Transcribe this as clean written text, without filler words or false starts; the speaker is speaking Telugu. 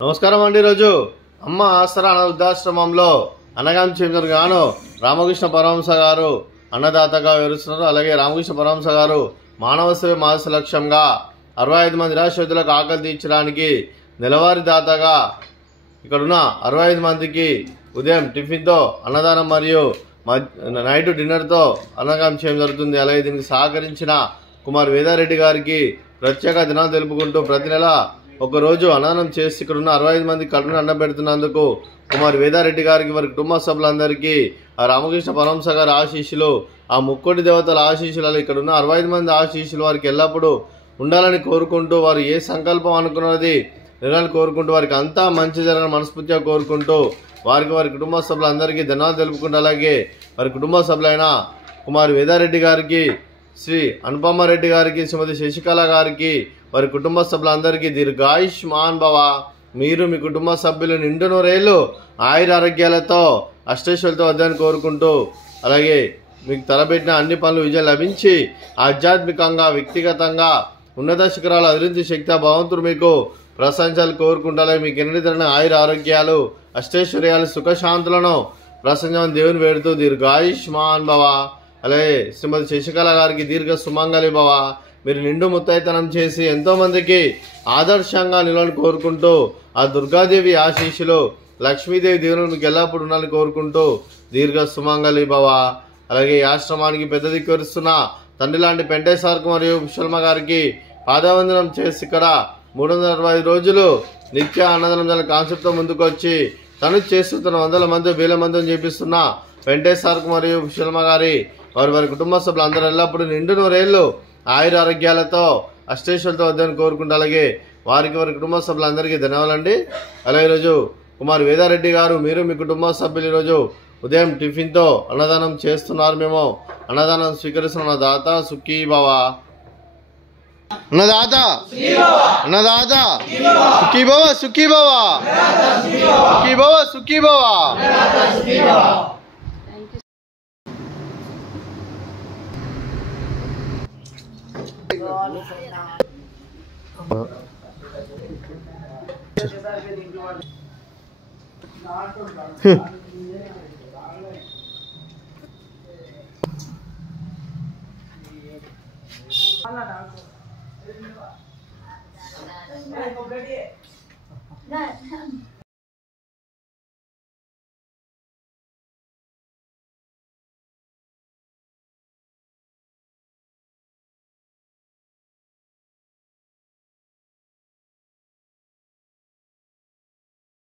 నమస్కారం అండి। ఈరోజు అమ్మ ఆసరా వృద్ధాశ్రమంలో అన్నగాం గాను రామకృష్ణ పరమహంస గారు అన్నదాతగా వివరిస్తున్నారు। అలాగే రామకృష్ణ పరమహంస గారు మానవ సేవ మానస లక్ష్యంగా 65 మంది నిరాశ్రితులకు ఆకలి తీర్చడానికి నెలవారీ దాతగా ఇక్కడున్న 65 మందికి ఉదయం టిఫిన్తో అన్నదానం మరియు నైట్ డిన్నర్తో అన్నగాం చేయడం జరుగుతుంది। అలాగే దీనికి సహకరించిన కుమార్ వేదారెడ్డి గారికి ప్రత్యేక దినాలు తెలుపుకుంటూ ప్రతి నెల ఒక రోజు అన్నదానం చేసి ఇక్కడున్న 65 మంది కడుపును అన్నం పెడుతున్నందుకు కుమార్ వేదారెడ్డి గారికి వారి కుటుంబ సభ్యులందరికీ ఆ రామకృష్ణ పరమహంస గారి ఆశీస్సులు, ఆ ముక్కోటి దేవతల ఆశీస్సులు, ఇక్కడున్న 65 మంది ఆశీస్సులు వారికి ఎల్లప్పుడూ ఉండాలని కోరుకుంటూ వారు ఏ సంకల్పం అనుకున్నది నిరాలు కోరుకుంటూ వారికి అంతా మంచి జరగని మనస్ఫూర్తిగా కోరుకుంటూ వారికి వారి కుటుంబ సభ్యులందరికీ ధన్యవాదాలు తెలుపుకుంటూ అలాగే వారి కుటుంబ సభ్యులైన కుమార్ వేదారెడ్డి గారికి, శ్రీ అనుపమారెడ్డి గారికి, శ్రీమతి శశికళ గారికి, వారి కుటుంబ సభ్యులందరికీ దీర్ఘాయుష్మాన్ భవ, మీరు మీ కుటుంబ సభ్యులు నిండు నూరేళ్లు ఆయుర ఆరోగ్యాలతో అష్టైశ్వర్యాలతో వద్దని కోరుకుంటూ అలాగే మీకు తలబెట్టిన అన్ని పనులు విజయం లభించి ఆధ్యాత్మికంగా వ్యక్తిగతంగా ఉన్నత శిఖరాలు అభివృద్ధి శక్తి భగవంతుడు మీకు ప్రశంసలు కోరుకుంటూ అలాగే మీకు ఎన్ని తరమైన ఆయుర ఆరోగ్యాలు అష్టైశ్వర్యాలు సుఖశాంతులను ప్రశంసని దేవుని వేడుతూ దీర్ఘాయుష్మాన్ భవ, అలాగే శ్రీమతి శశికళ గారికి దీర్ఘ సుమంగళి భవ, మీరు నిండు ముత్తైతనం చేసి ఎంతో మందికి ఆదర్శంగా నిలవని కోరుకుంటూ ఆ దుర్గాదేవి ఆశీస్సులు లక్ష్మీదేవి దేవుని మీకు ఎల్లప్పుడు ఉండాలని కోరుకుంటూ దీర్ఘ సుమంగళి భవ। అలాగే ఈ ఆశ్రమానికి పెద్ద దిక్కువరుస్తున్న తండ్రి లాంటి పెంటేశ్వరకు మరియు పుష్పల్మ గారికి పాదవందనం చేసి ఇక్కడ 365 రోజులు నిత్య అన్నదానం కాన్సెప్ట్తో ముందుకు వచ్చి తను చేస్తున్న వందల మంది వేల మందిని చేపిస్తున్న వెంకటేశ్వరకు మరియు పుష్పల్మ గారి వారి కుటుంబ సభ్యులు అందరూ ఎల్లప్పుడూ నిండు నూరేళ్లు ఆయుర ఆరోగ్యాలతో అష్టైశ్వర్యాలతో వద్దని కోరుకుంటూ అలాగే వారికి వారి కుటుంబ సభ్యులందరికీ ధన్యవాదాలండి। అలాగే ఈరోజు కుమార్ వేదారెడ్డి గారు మీరు మీ కుటుంబ సభ్యులు ఈరోజు ఉదయం టిఫిన్తో అన్నదానం చేస్తున్నారు। మేము అన్నదానం స్వీకరిస్తున్న దాత సుఖీ భవ, అన్నదాత అన్నదాత సుఖీ భవ, సుఖీ భవ, సుఖీ భవ, సుఖీ భవ।